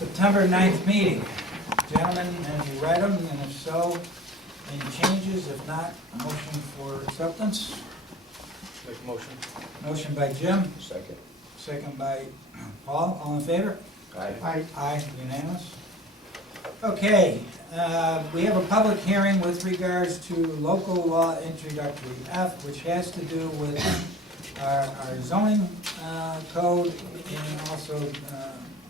September 9th meeting. Gentlemen, have you read them, and if so, any changes? If not, motion for acceptance. Make a motion. Motion by Jim, Second. second by Paul. All in favor? Aye. Aye, unanimous. Okay, we have a public hearing with regards to local law introductory F, which has to do with our zoning code, and also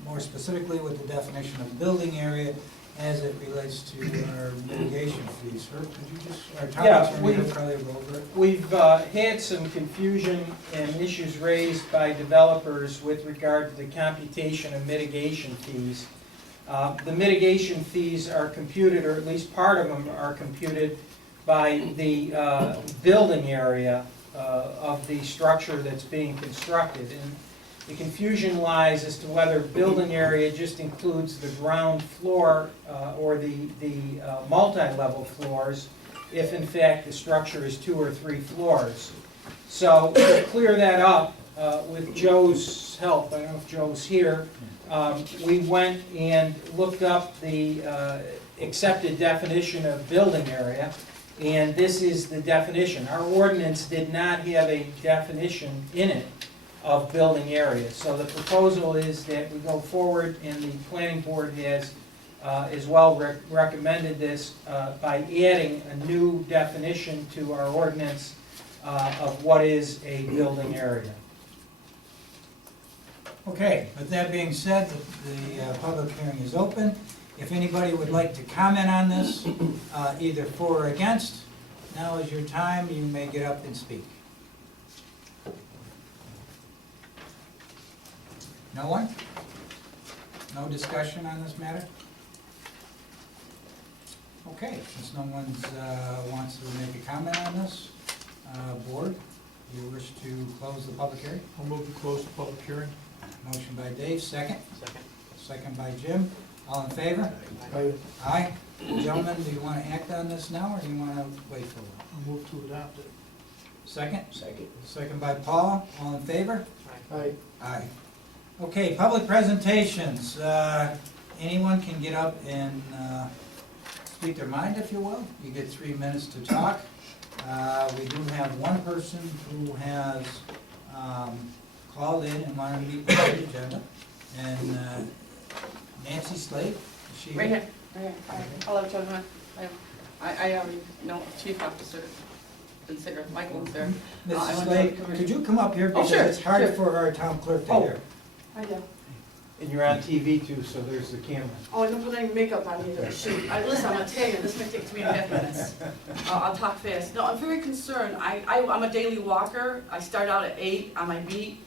more specifically with the definition of building area as it relates to our mitigation fees. Herb, could you just, our town attorney will probably go over it. We've had some confusion and issues raised by developers with regard to the computation of mitigation fees. The mitigation fees are computed, or at least part of them are computed, by the building area of the structure that's being constructed. And the confusion lies as to whether building area just includes the ground floor or the multi-level floors, if in fact the structure is 2 or 3 floors. So to clear that up, with Joe's help, I don't know if Joe's here, we went and looked up the accepted definition of building area, and this is the definition. Our ordinance did not have a definition in it of building area. So the proposal is that we go forward, and the planning board has as well recommended this by adding a new definition to our ordinance of what is a building area. Okay, with that being said, the public hearing is open. If anybody would like to comment on this, either for or against, now is your time. You may get up and speak. No one? No discussion on this matter? Okay, since no one wants to make a comment on this, board, you wish to close the public hearing? I'll move to close the public hearing. Motion by Dave, second. Second. Second by Jim. All in favor? Aye. Aye. Gentlemen, do you want to act on this now, or do you want to wait for it? I'll move to adopt it. Second? Second. Second by Paul. All in favor? Aye. Aye. Okay, public presentations. Anyone can get up and speak their mind, if you will. You get 3 minutes to talk. We do have one person who has called in and wanted to meet with the agenda. And Nancy Slade, is she Right here? here, right here. Hello, gentlemen. I already know Chief Officer Singer, Michael's there. I Mrs. went to Slade, the committee. could you come up here, Oh, because sure, it's hard sure. for our town clerk to Oh. hear. I do. And you're on TV too, so there's the camera. Oh, I don't put any makeup on either. Shoot, listen, I'm gonna tell you, this may take 3.5 minutes. I'll talk fast. No, I'm very concerned. I'm a daily walker. I start out at 8 on my beat.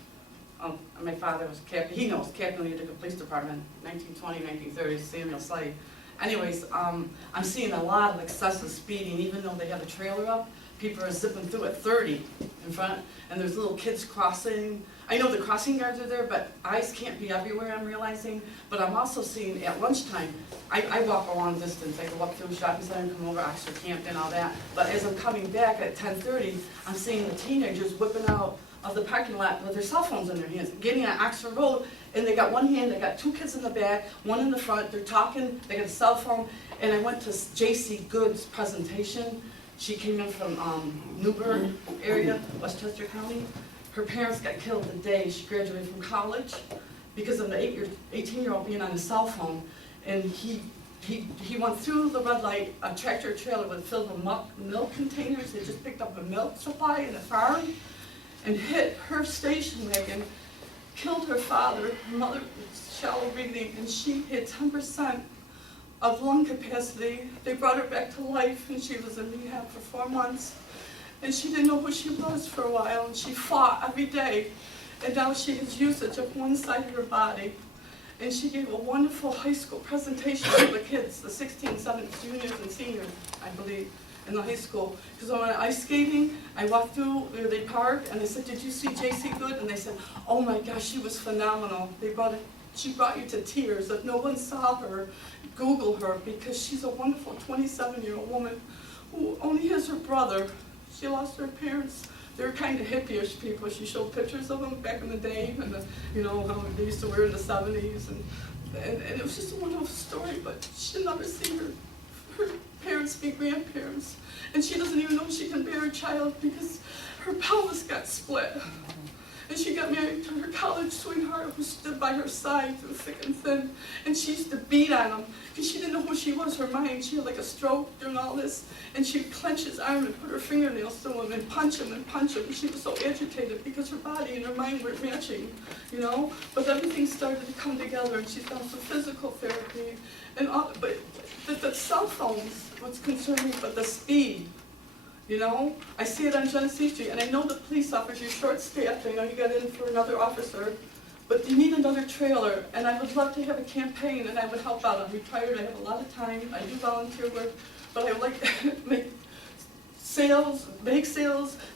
My father was captain, he knows, captain of the Utica Police Department, 1920, 1930, Samuel Slade. Anyways, I'm seeing a lot of excessive speeding, even though they have a trailer up. People are zipping through at 30 in front, and there's little kids crossing. I know the crossing guards are there, but eyes can't be everywhere, I'm realizing. But I'm also seeing at lunchtime, I walk a long distance. I go up through a shopping center and come over, Oxford Camp and all that. But as I'm coming back at 10:30, I'm seeing the teenagers whipping out of the parking lot with their cell phones in their hands, getting on Oxford Road, and they got one hand, they got 2 kids in the back, one in the front, they're talking, they got a cell phone. And I went to J.C. Good's presentation. She came in from Newburgh area, Westchester County. Her parents got killed the day she graduated from college because of the 18-year-old being on a cell phone. And he went through the red light, a tractor trailer was filled with milk containers. They just picked up a milk supply in the farm, and hit her station wagon, killed her father. Her mother was shallow breathing, and she had 10% of lung capacity. They brought her back to life, and she was in rehab for 4 months. And she didn't know who she was for a while, and she fought every day. And now she has usage of one side of her body. And she gave a wonderful high school presentation to the kids, the 16, 17 juniors and seniors, I believe, in the high school. Because when I went ice skating, I walked through where they parked, and they said, "Did you see J.C. Good?" And they said, "Oh my gosh, she was phenomenal. She brought you to tears. If no one saw her, Google her, because she's a wonderful 27-year-old woman who only has her brother. She lost her parents. They were kind of hippie-ish people. She showed pictures of them back in the day, and how they used to wear in the 70s, and and it was just a wonderful story, but she'll never see her parents be grandparents. And she doesn't even know she can bear a child because her pelvis got split. And she got married to her college sweetheart who stood by her side through thick and thin. And she used to beat on him because she didn't know who she was, her mind. She had like a stroke during all this. And she'd clench his arm and put her fingernails through him and punch him and punch him. And she was so agitated because her body and her mind weren't matching, you know? But everything started to come together, and she's done some physical therapy. And all, but the cell phones, what's concerning, but the speed. You know, I see it on Genesee Street, and I know the police officers, you're short-staffed, I know you got in for another officer, but you need another trailer, and I would love to have a campaign, and I would help out. I'm retired, I have a lot of time, I do volunteer work, but I would like to make sales,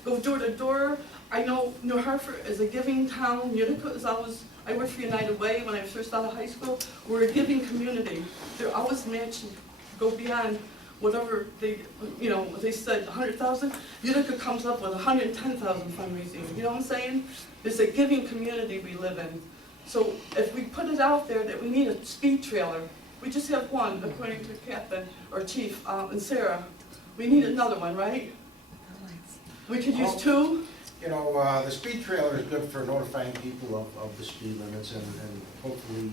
go door to door. I know New Hartford is a giving town, Utica is always, I worked for United Way when I was first out of high school. We're a giving community. They're always matching, go beyond whatever they, you know, they said 100,000, Utica comes up with 110,000 fundraising, you know what I'm saying? It's a giving community we live in. So if we put it out there that we need a speed trailer, we just have one, according to Captain, or Chief, and Sarah. We need another one, right? We could use two? You know, the speed trailer is good for notifying people of the speed limits and hopefully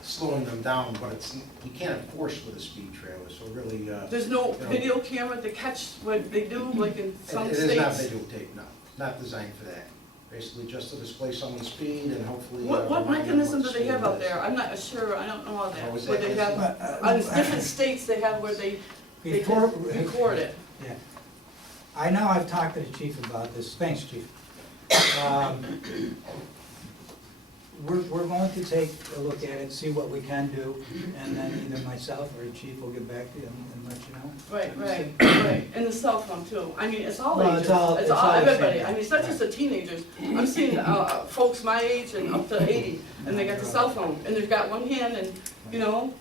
slowing them down, but it's, you can't enforce with a speed trailer, so really, There's no you know, video camera to catch what they do, like in some it states? is not videotape, no, not designed for that. Basically just to display someone's speed and hopefully. What remind them mechanism what do they have speed out is. there? I'm not sure, I don't know all that. Oh, is Where that- they have, on different states, they have where they Before, can record it. yeah. I know I've talked to the chief about this, thanks, chief. We're going to take a look at it, see what we can do, and then either myself or the chief will get back to you and let you know. Right. And the cell phone too. I mean, it's all Well, ages. it's all the everybody. same. I mean, it's not just the teenagers. I'm seeing folks my age and up to 80, and they got the cell phone, and they've got one hand, and you know.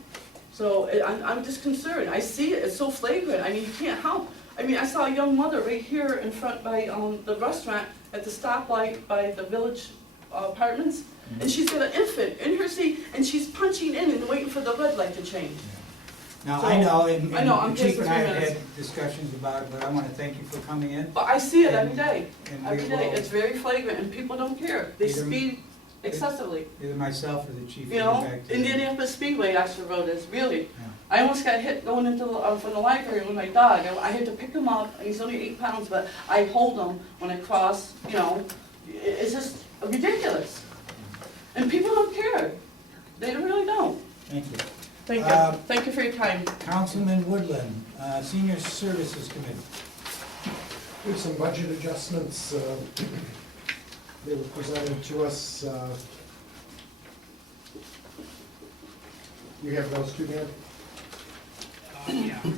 So I'm just concerned. I see it. It's so flagrant. I mean, you can't help. I mean, I saw a young mother right here in front by the restaurant at the stoplight by the Village Apartments, and she's got an infant in her seat, and she's punching in and waiting for the red light to change. Now, So, I know, and I know, I'm the here chief for and I 3 have minutes. had discussions about it, but I want to thank you for coming in. But I see it every day. And we Every day. will, It's very flagrant, and people don't care. They Either- speed excessively. either myself or the chief You will know, get back to you. Indianapolis Speedway, Oxford Road is really. Yeah. I almost got hit going into from the library with my dog. I had to pick him up. He's only 8 pounds, but I hold him when I cross. You know, it's just ridiculous. And people don't care. They really don't. Thank you. Thank you. Thank you for your time. Councilman Woodland, Senior Services Committee. With some budget adjustments, they were presented to us. You have those two, Dan? Yeah. Okay.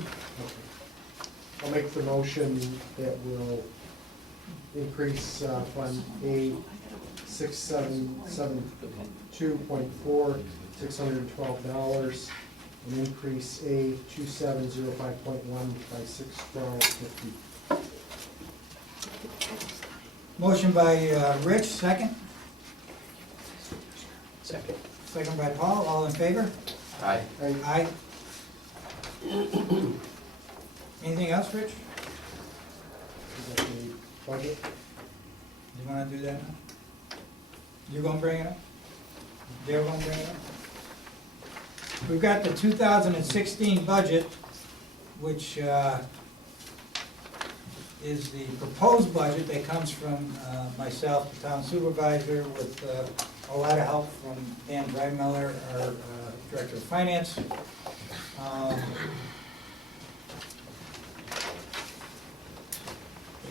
I'll make the motion that will increase Fund A 6772.4, $612, and increase A 2705.1 by $612.50. Motion by Rich, second. Second. Second by Paul, all in favor? Aye. Aye. Anything else, Rich? Is that the budget? You wanna do that now? You gonna bring it up? They're gonna bring it up? We've got the 2016 budget, which is the proposed budget that comes from myself, the town supervisor, with a lot of help from Dan Dreimiller, our Director of Finance.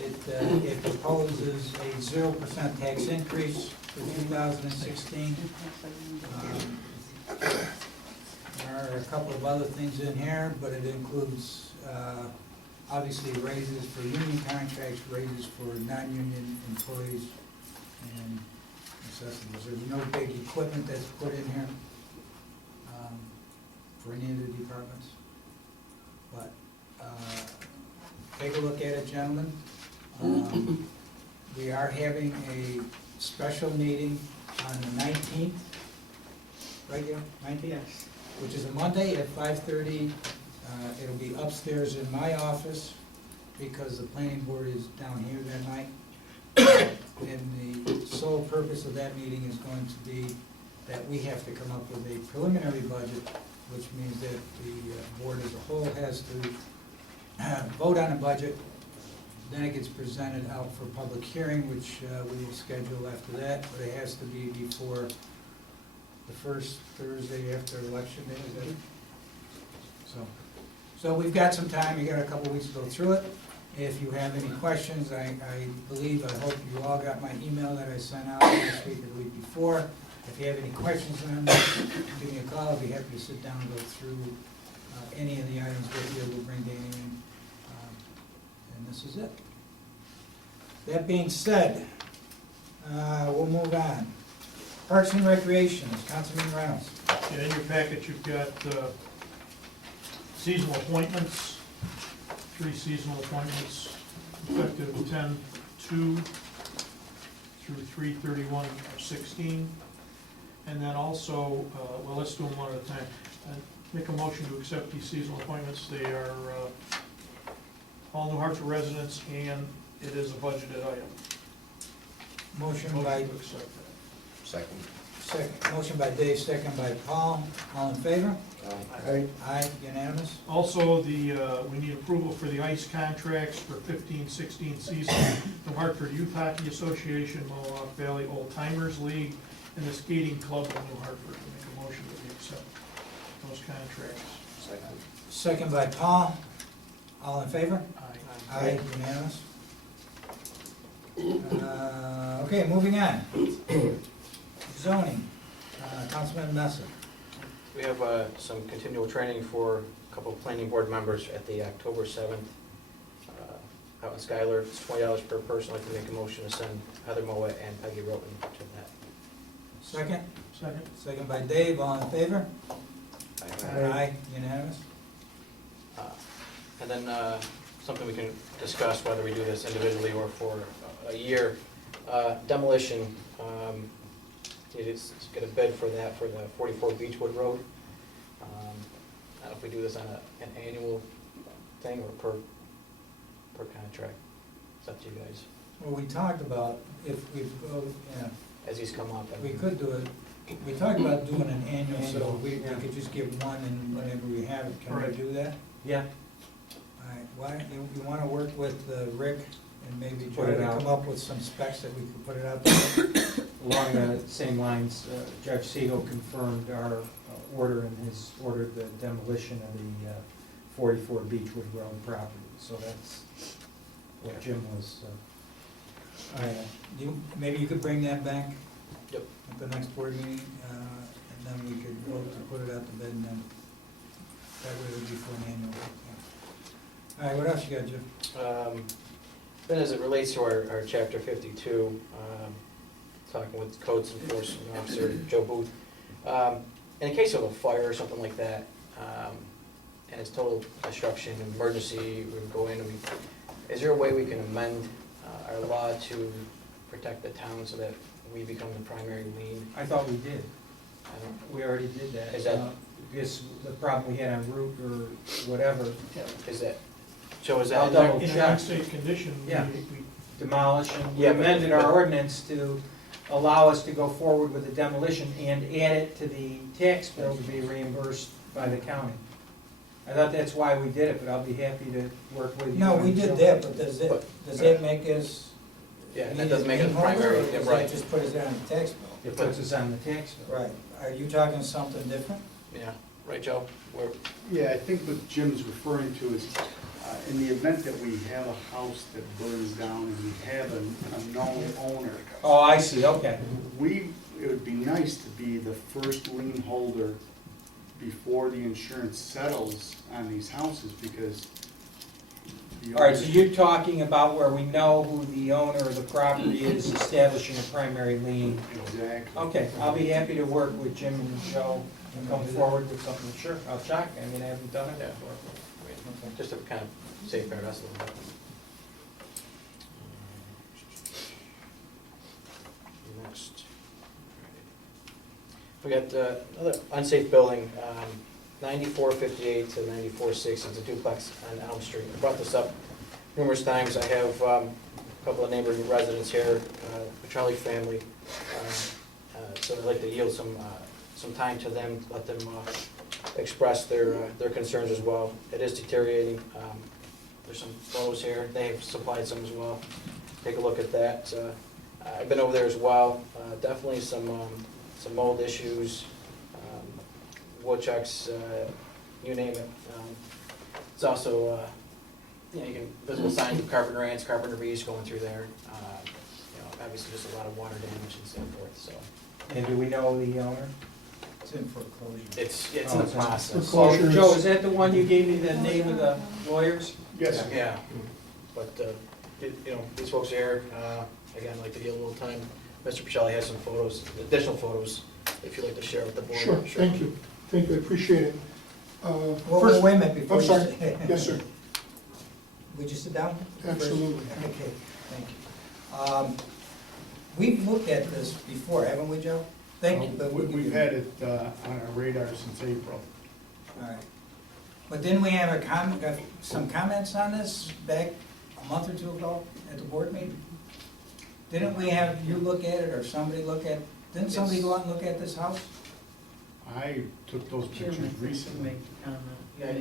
It proposes a 0% tax increase for 2016. There are a couple of other things in here, but it includes obviously raises for union contracts, raises for non-union employees, and necessities. There's no big equipment that's put in here for any of the departments. But take a look at it, gentlemen. We are having a special meeting on the 19th right, you know, 19th? Yes. Which is a Monday at 5:30. It'll be upstairs in my office because the planning board is down here that night. And the sole purpose of that meeting is going to be that we have to come up with a preliminary budget, which means that the board as a whole has to vote on a budget. Then it gets presented out for public hearing, which we will schedule after that, but it has to be before the first Thursday after election day, is that it? So we've got some time, you got a couple weeks to go through it. If you have any questions, I hope you all got my email that I sent out last week or the week before. If you have any questions on this, give me a call, I'll be happy to sit down and go through any of the items with you, we'll bring Danny in. And this is it. That being said, we'll move on. Parks and Recreation, Councilman Reynolds. And in your packet, you've got seasonal appointments, 3 seasonal appointments, effective 10/2 through 3/31/16. And then also, well, let's do them one at a time. Make a motion to accept these seasonal appointments. They are all New Hartford residents, and it is a budgeted item. Motion Motion by, to accept that. Second. motion by Dave, second by Paul. All in favor? Aye. Aye, unanimous. Also, we need approval for the ice contracts for 15-16 season. New Hartford Youth Hockey Association, Mohawk Valley Old Timers League, and the Skating Club of New Hartford. Make a motion that we accept those contracts. Second. Second by Paul. All in favor? Aye. Aye, unanimous. Okay, moving on. Zoning, Councilman Messer. We have some continual training for a couple of planning board members at the October 7th out in Schuyler. It's $20 per person. I'd like to make a motion to send Heather Moa and Peggy Roten to that. Second? Second. Second by Dave, all in favor? Aye. Unanimous. And then something we can discuss, whether we do this individually or for a year. Demolition, just get a bid for that for the 44 Beechwood Road. I don't know if we do this on an annual thing or per contract. It's up to you guys, Well, we talked about if we, as these come up. we could do it, we talked about doing an annual, so we could just give one and whenever we have it, can we Right. do that? Yeah. All right, why, you wanna work with Rick and maybe try Put it to out. come up with some specs that we could put it out there? Along the same lines, Judge Siegel confirmed our order and has ordered the demolition of the 44 Beechwood Road property. So that's what Jim was, All right, maybe you could bring that back? Yep. At the next board meeting, and then we could vote to put it out to bid, and then that way it would be for an annual. All right, what else you got, Jim? Then as it relates to our Chapter 52, talking with Codes Enforcement Officer Joe Booth, in case of a fire or something like that, and it's total destruction, emergency, we would go in, is there a way we can amend our law to protect the town so that we become the primary lien? I thought we did. I don't, We already did that. Is that- Because the problem we had on route or whatever, is that, Joe, is I'll that in there? double In an check. unsafe condition, Yeah. we demolish, and we Yeah, but- amended our ordinance to allow us to go forward with the demolition and add it to the tax bill to be reimbursed by the county. I thought that's why we did it, but I'll be happy to work with you. No, we on did Joe. that, but does that make us? Yeah, that doesn't make it a lien holder, primary, or yeah, does right. that just put us on the tax bill? It puts us on the tax bill. Right, are you talking something different? Yeah, right, Joe? We're, Yeah, I think what Jim's referring to is, in the event that we have a house that burns down and we have a known owner, Oh, I see, okay. it would be nice to be the first lien holder before the insurance settles on these houses, because the All right, so owners- you're talking about where we know who the owner of the property is, establishing a primary lien. Exactly. Okay, I'll be happy to work with Jim and Joe and come forward with something. Sure, I'll check. I mean, I haven't done it Yeah. before. just to kind of safeguard us a little bit. Next. We got another unsafe building, 9458 to 9460, it's a duplex on Elm Street. I brought this up numerous times. I have a couple of neighboring residents here, a Charlie family, so I'd like to yield some time to them, let them express their concerns as well. It is deteriorating. There's some photos here. They have supplied some as well. Take a look at that. I've been over there as well. Definitely some mold issues, woodchucks, you name it. It's also, you can visible signs of carpenter ants, carpenter bees going through there. Obviously just a lot of water damage and so forth. So And do we know the owner? It's in foreclosure. it's in the process. Oh, Joe, is that the one you gave me the name of the lawyers? Yes. Yeah, but these folks here, again, I'd like to give a little time. Mr. Pichelli has some photos, additional photos, if you'd like to share with the board. Sure, thank you. Thank you, I appreciate it. Well, wait a minute before I'm you sorry. say. Yes, sir. Would you sit down? Absolutely. Okay, thank you. We've looked at this before, haven't we, Joe? Thank you, but We've had it on our radar since April. All right. But didn't we have some comments on this back a month or two ago at the board meeting? Didn't we have you look at it or somebody look at, didn't somebody go out and look at this house? I took those pictures recently. Yeah,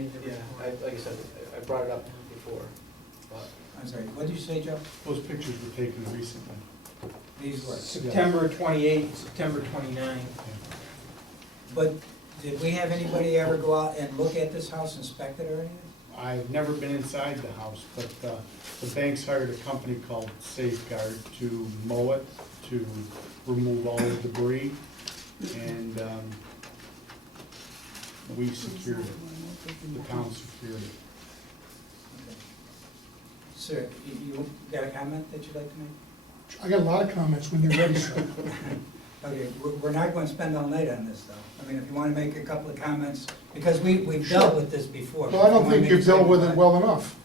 like I said, I brought it up before, but I'm sorry, what did you say, Joe? Those pictures were taken recently. These were. September 28, September 29. But did we have anybody ever go out and look at this house, inspect it or anything? I've never been inside the house, but the bank's hired a company called Safeguard to mow it, to remove all the debris, and we secured it. The town secured it. Sir, you got a comment that you'd like to make? I got a lot of comments when you're ready, sir. Okay, we're not going to spend all night on this, though. I mean, if you want to make a couple of comments, because we've dealt with this before. Well, I don't think you've dealt with it well enough,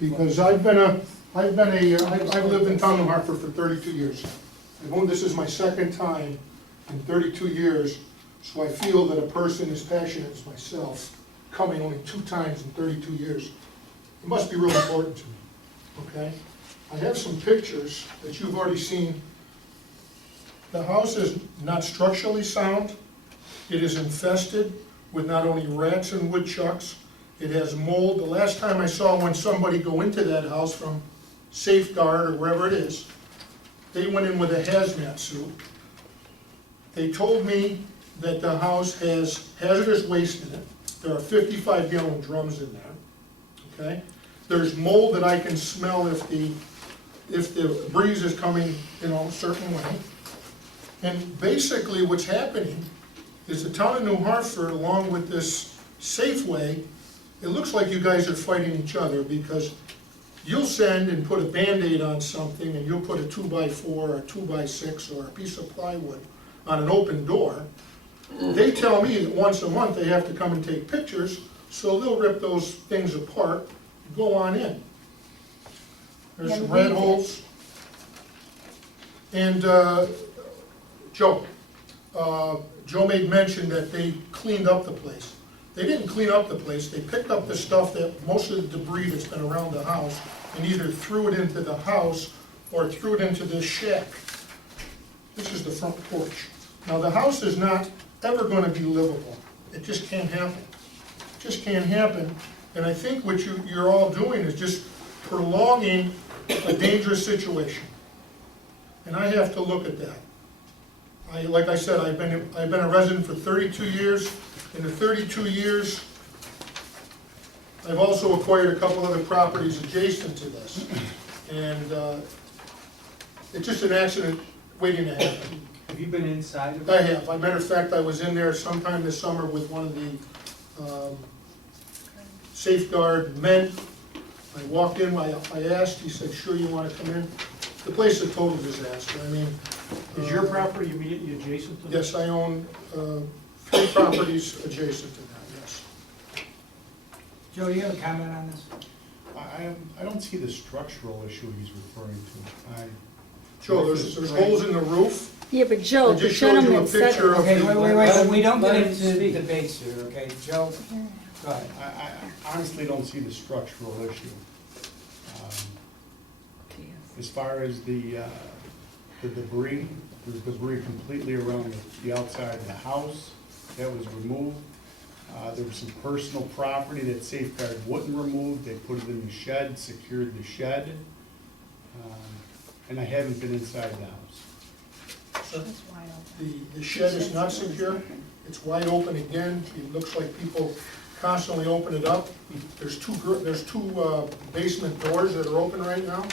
because I've lived in town of Hartford for 32 years. This is my second time in 32 years, so I feel that a person as passionate as myself, coming only 2 times in 32 years, it must be real important to me, okay? I have some pictures that you've already seen. The house is not structurally sound. It is infested with not only rats and woodchucks, it has mold. The last time I saw somebody go into that house from Safeguard or wherever it is, they went in with a hazmat suit. They told me that the house has hazardous waste in it. There are 55-gallon drums in there, okay? There's mold that I can smell if the breeze is coming, a certain way. And basically what's happening is the town of New Hartford, along with this Safeway, it looks like you guys are fighting each other, because you'll send and put a Band-Aid on something, and you'll put a 2x4 or a 2x6 or a piece of plywood on an open door. They tell me that once a month they have to come and take pictures, so they'll rip those things apart and go on in. There's some red holes. And Joe made mention that they cleaned up the place. They didn't clean up the place, they picked up the stuff that, most of the debris that's been around the house, and either threw it into the house or threw it into this shack. This is the front porch. Now, the house is not ever gonna be livable. It just can't happen. It just can't happen. And I think what you're all doing is just prolonging a dangerous situation. And I have to look at that. Like I said, I've been a resident for 32 years. In the 32 years, I've also acquired a couple other properties adjacent to this. And it's just an accident waiting to happen. Have you been inside of it? I have. As a matter of fact, I was in there sometime this summer with one of the Safeguard men. I walked in, I asked, he said, sure, you want to come in? The place is a total disaster. I mean. Is your property immediately adjacent to this? Yes, I own 3 properties adjacent to that, yes. Joe, you have a comment on this? I don't see the structural issue he's referring to. Joe, there's holes in the roof. Yeah, but Joe, I the just showed you a gentleman said. picture of Okay, the. wait, we don't get Let him into speak. debates here, okay? Joe, go ahead. I honestly don't see the structural issue. As far as the debris, there's debris completely around the outside of the house that was removed. There was some personal property that Safeguard wouldn't remove, they put it in the shed, secured the shed. And I haven't been inside the house. The shed is not secure, it's wide open again, it looks like people constantly open it up. There's two basement doors that are open right now.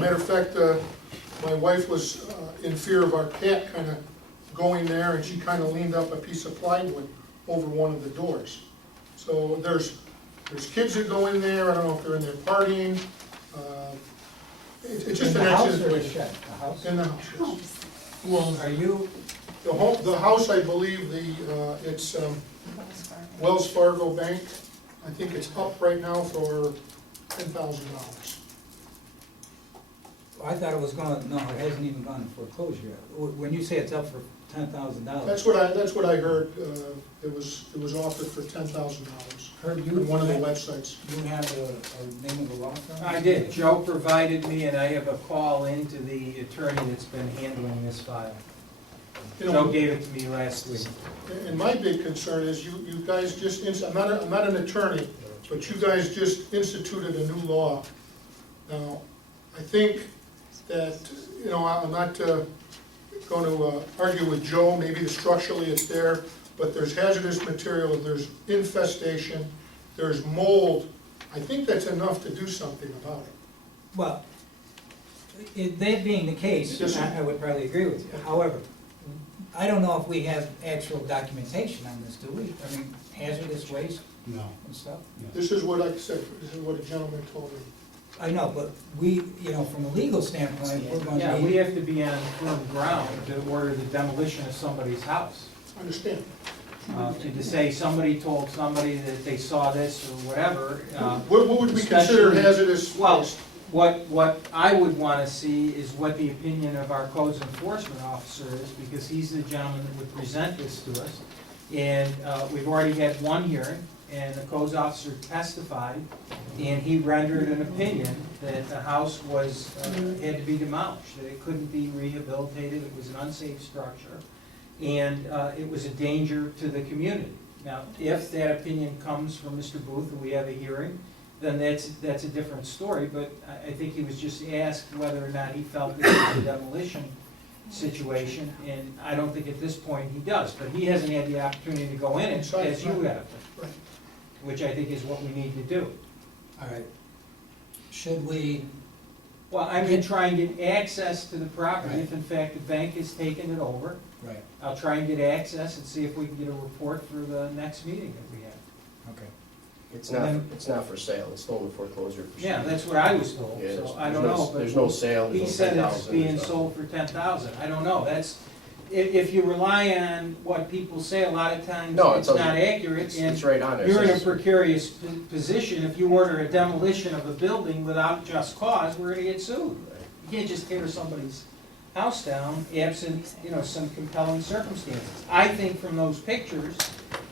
Matter of fact, my wife was in fear of our cat kind of going there, and she kind of leaned up a piece of plywood over one of the doors. So there's kids that go in there, I don't know if they're in there partying. It's just In an the house accident. or the shed? The house? In the house, yes. Well, are you, The house, I believe, it's Wells Fargo Bank. I think it's up right now for $10,000. I thought it was going, no, it hasn't even gone to foreclosure yet. When you say it's up for $10,000. That's what I heard. It was offered for $10,000 Herb, on one of the websites. You have a name of the law firm? I did. Joe provided me, and I have a call into the attorney that's been handling this file. You Joe know, gave it to me last week. and my big concern is you guys just, I'm not an attorney, but you guys just instituted a new law. Now, I think that, I'm not going to argue with Joe, maybe structurally it's there, but there's hazardous material, there's infestation, there's mold. I think that's enough to do something about it. Well, that being the case, Yes, sir. I would probably agree with you. However, I don't know if we have actual documentation on this, do we? I mean, hazardous waste No. and stuff? This is what I said, this is what a gentleman told me. I know, but we, from a legal standpoint, we're going to Yeah, be. we have to be on firm ground to order the demolition of somebody's house. I understand. To say somebody told somebody that they saw this or whatever. What would we consider especially- hazardous Well, waste? what I would want to see is what the opinion of our codes enforcement officer is, because he's the gentleman that would present this to us. And we've already had one hearing, and the codes officer testified, and he rendered an opinion that the house was, had to be demolished, that it couldn't be rehabilitated, it was an unsafe structure, and it was a danger to the community. Now, if that opinion comes from Mr. Booth and we have a hearing, then that's a different story, but I think he was just asked whether or not he felt this was a demolition situation, and I don't think at this point he does, but he hasn't had the opportunity to go in it as you have, Right. which I think is what we need to do. All right. Should we, Well, I'm gonna try and get access to the property, if in fact the bank has taken it over. right, I'll try and get access and see if we can get a report for the next meeting that we have. okay. It's not for sale, it's still in the foreclosure proceeding. Yeah, that's what I was told, Yeah, so I there's don't no- know, but. There's no sale, He there's no said it's 10,000. being sold for 10,000, I don't know, that's, if you rely on what people say, a lot of times No, it's it's not accurate, It's and right on there. you're in a It says- precarious position, if you order a demolition of a building without just cause, we're gonna get sued. You can't just tear somebody's house down absent, some compelling circumstances. I think from those pictures,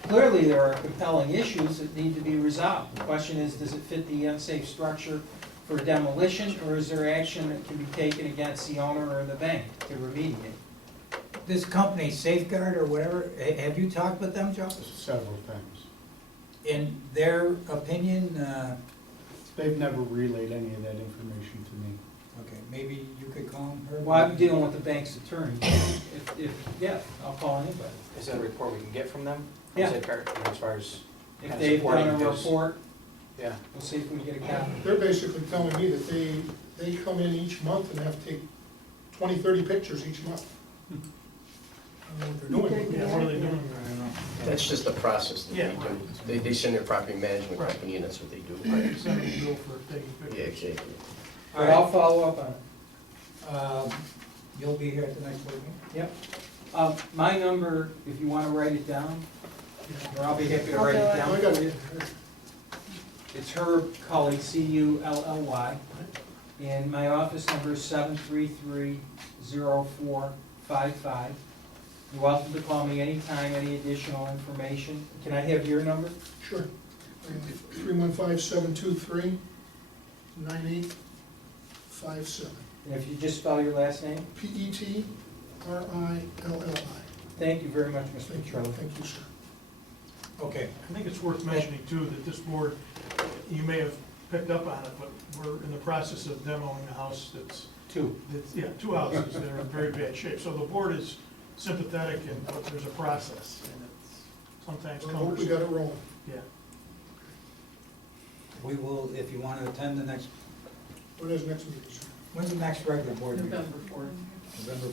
clearly there are compelling issues that need to be resolved. The question is, does it fit the unsafe structure for demolition, or is there action that can be taken against the owner or the bank to remediate? This company, Safeguard or whatever, have you talked with them, Joe? Several times. In their opinion, They've never relayed any of that information to me. okay, maybe you could call them? Well, I'm dealing with the bank's attorney. Yeah, I'll call anybody. Is that a report we can get from them? Yeah. Safeguard, as far as, If Kind of they've done a supporting this. report, yeah, we'll see if we can get a copy. They're basically telling me that they come in each month and have to take 20, 30 pictures each month. I don't know what they're doing. Yeah, what are they doing? That's just the process that Yeah, they right. do. They send their property management Right. company and that's what they do. Right, send them a bill for taking Yeah, pictures. exactly. But I'll follow up on it. You'll be here at the next board meeting? Yep. My number, if you want to write it down, or I'll be happy to write it I down got for it. you. It's Herb Cully, Cully, and my office number is 733-0455. You're welcome to call me anytime, any additional information. Can I have your number? Sure. 315-723-9857. And if you just spell your last name? Petrilli. Thank you very much, Mr. Thank you, Petrelli. thank you, sir. Okay, I think it's worth mentioning too, that this board, you may have picked up on it, but we're in the process of demoing a house that's, Two. yeah, two houses that are in very bad shape. So the board is sympathetic, but there's a process, and it's sometimes I hope we cumbersome. got it rolling. Yeah. we will, if you want to attend the next, When is next meeting, sir? when's the next regular board meeting? November 4th. November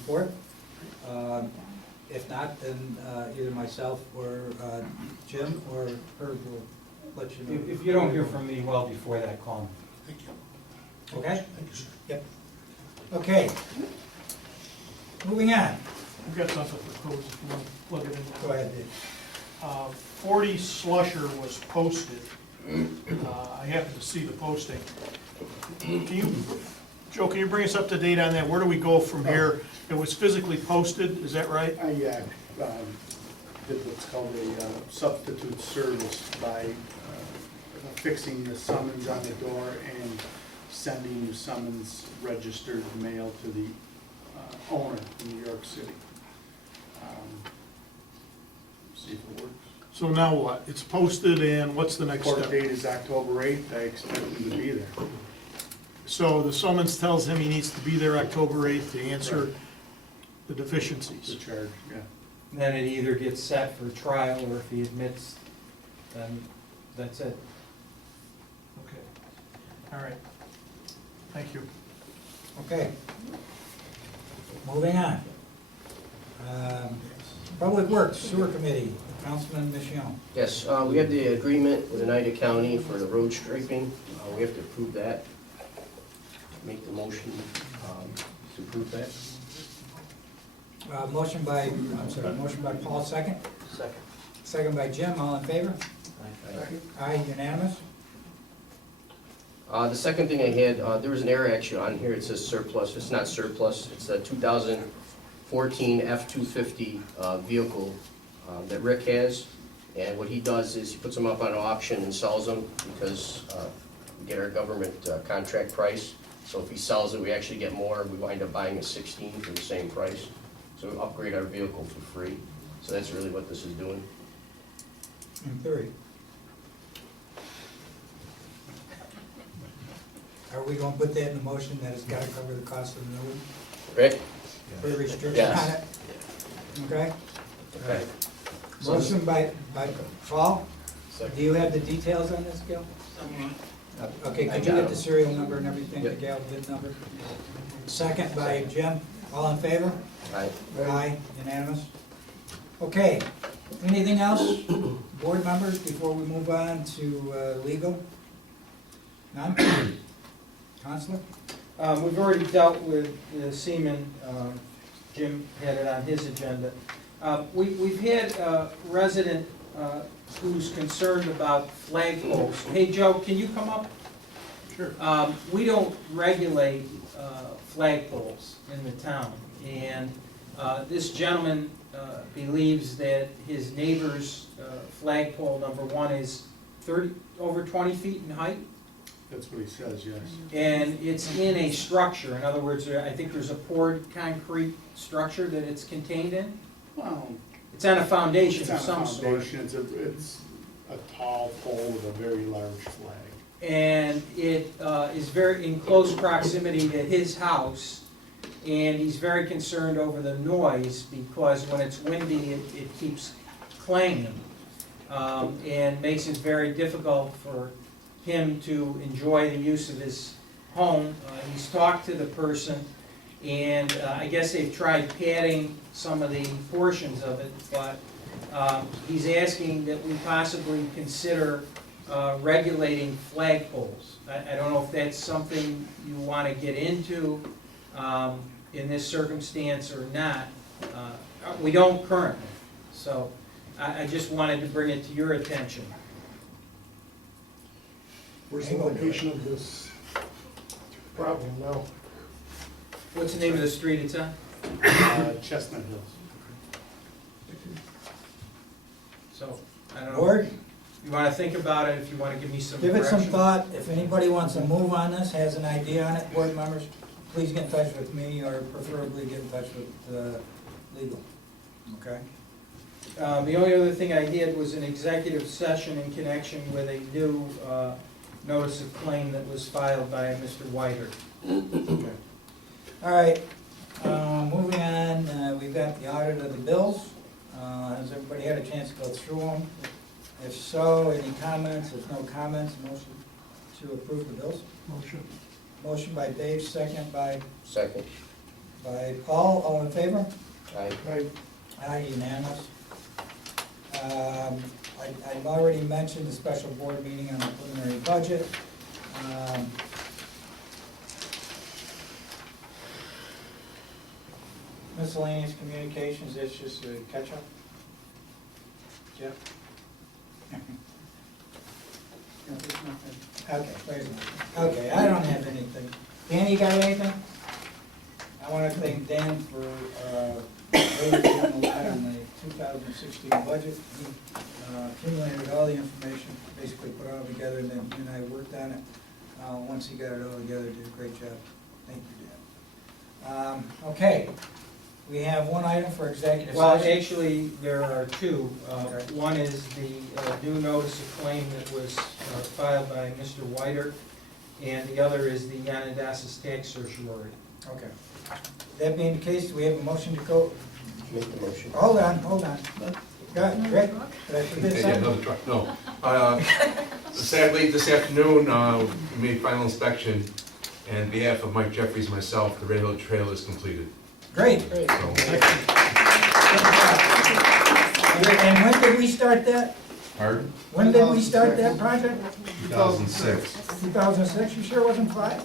4th? If not, then either myself or Jim or Herb will let you know. If you don't hear from me well before that, call me. Thank you. Okay? Thank you, sir. Yep. Okay. Moving on. We've got something for codes if you want to plug it in. Go ahead, Dave. 40 Slusher was posted. I happened to see the posting. Joe, can you bring us up to date on that? Where do we go from here? It was physically posted, is that right? I did what's called a substitute service by fixing the summons on the door and sending summons registered mail to the owner in New York City. See if it works. So now what? It's posted, and what's the next Court step? date is October 8th. I expect him to be there. So the summons tells him he needs to be there October 8th to answer Right. the The deficiencies. charge, yeah. Then it either gets set for trial, or if he admits, then that's it. Okay. All right. Thank you. Okay. Moving on. Public Works Sewer Committee, Councilman Michon. Yes, we have the agreement with Oneida County for the road striping. We have to approve that. Make the motion to approve that. Motion by Paul, second. Second. Second by Jim, all in favor? Aye, unanimous? The second thing I had, there was an error actually on here. It says surplus. It's not surplus. It's a 2014 F-250 vehicle that Rick has. And what he does is he puts them up on auction and sells them because we get our government contract price. So if he sells it, we actually get more. We wind up buying a 16 for the same price. So we upgrade our vehicle for free. So that's really what this is doing. In theory. Are we gonna put that in the motion that it's gotta cover the cost of the new one? Rick? Put a restriction on Yes. it? Okay? Okay. Motion by Paul? Do you have the details on this, Gail? Okay, could you get the serial number and everything, the Yep. Gail bid number? Second by Jim, all in favor? Aye. Aye, unanimous. Okay, anything else, board members, before we move on to legal? None? Counselor? We've already dealt with the Seaman, Jim had it on his agenda. We've had a resident who's concerned about flagpoles. Hey, Joe, can you come up? Sure. We don't regulate flagpoles in the town, and this gentleman believes that his neighbor's flagpole number one is over 20 feet in height, That's what he says, yes. and it's in a structure. In other words, I think there's a poured concrete structure that it's contained in. Well, It's on a foundation it's of on a some sort. foundation. It's a tall pole with a very large flag. And it is very in close proximity to his house, and he's very concerned over the noise because when it's windy, it keeps clanging, and makes it very difficult for him to enjoy the use of his home. He's talked to the person, and I guess they've tried padding some of the portions of it, but he's asking that we possibly consider regulating flagpoles. I don't know if that's something you want to get into in this circumstance or not. We don't currently, so I just wanted to bring it to your attention. Where's the location of this Problem, no. What's the name of the street it's on? Chestnut Hills. So, I don't know. Board, You wanna think about it, if you wanna give me some give it some direction? thought. If anybody wants to move on this, has an idea on it, board members, please get in touch with me, or preferably get in touch with legal. Okay? The only other thing I did was an executive session in connection with a new notice of claim that was filed by Mr. Whiter. All right, moving on, we've got the audit of the bills. Has everybody had a chance to go through them? If so, any comments? If no comments, motion to approve the bills? Motion. Motion by Dave, second by Second. Paul, all in favor? Aye. Aye, unanimous. I've already mentioned the special board meeting on the preliminary budget. Miscellaneous communications, that's just a catch-up? Jeff? Okay, wait a minute. Okay, I don't have anything. Dan, you got anything? I want to thank Dan for really doing a lot on the 2016 budget. He accumulated all the information, basically put it all together, and then he and I worked on it. Once he got it all together, did a great job. Thank you, Dan. Okay, we have one item for executive Well, session. actually, there are two. Okay. One is the new notice of claim that was filed by Mr. Whiter, and the other is the Yanadas's tax certiorari. Okay. That being the case, do we have a motion to go? Make the motion. Hold on. Go ahead, Rick. Did I forget Yeah, something? another truck, no. Sadly, this afternoon, we made final inspection, and on behalf of Mike Jeffries and myself, the Red Hill Trail is completed. Great. So, And when did we start that? pardon? When did we start that project? 2006. 2006, you sure it wasn't 5?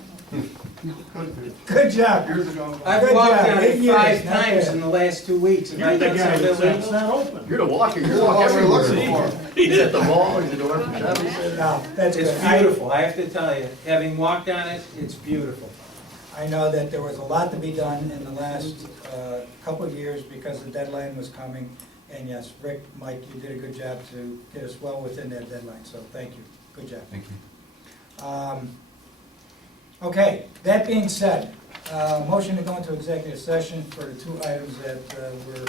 Good job. Years ago. I've Good walked job. on 8 it years, 5 not times bad. in the last 2 weeks. Have I You're the done guy something that said it's illegal? not open. You're the walker, you're That's the what walker we're looking everywhere. for. He's at the mall, he's at the work job. No, that's good. It's beautiful, I have to tell you. Having walked on it, it's beautiful. I know that there was a lot to be done in the last couple of years because the deadline was coming. And yes, Rick, Mike, you did a good job to get us well within that deadline, so thank you. Good job. Thank you. Okay, that being said, motion to go into executive session for the 2 items that were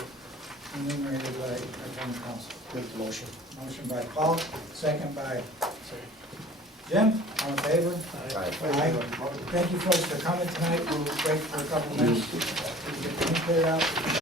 enumerated by our town council. Make the motion. Motion by Paul, second by Jim, all in favor? Aye. Aye. Thank you folks for coming tonight, we'll break for a couple minutes. Get things cleared out.